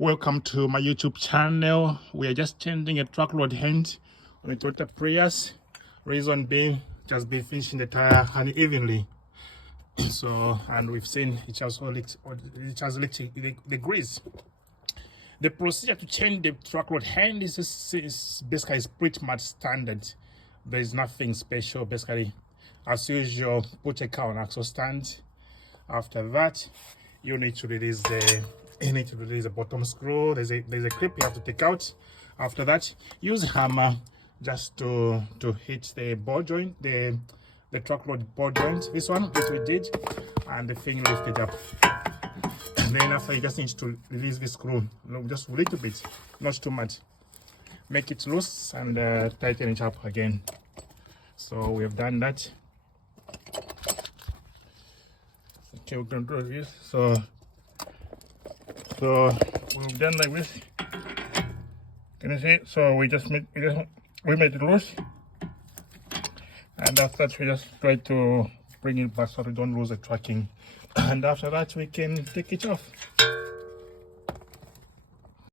Welcome to my YouTube channel. We are just changing a truckload hand on a Toyota Prius. Reason being, just been finishing the tire unevenly. And we've seen it has leaked the grease. The procedure to change the truckload hand is basically pretty much standard. There is nothing special. Basically, as usual, put a car on axle stand. After that, you need to release the bottom screw. There's a clip you have to take out. After that, use a hammer just to hit the ball joint, the truckload ball joint. This one, this we did, and the thing lifted up. And then after, you just need to release the screw, just a little bit, not too much. Make it loose and tighten it up again. So we have done that. Okay, we're going to do this. So we've done like this. Can you see? So we made it loose, and after that we just try to bring it back so we don't lose the tracking. And after that we can take it off.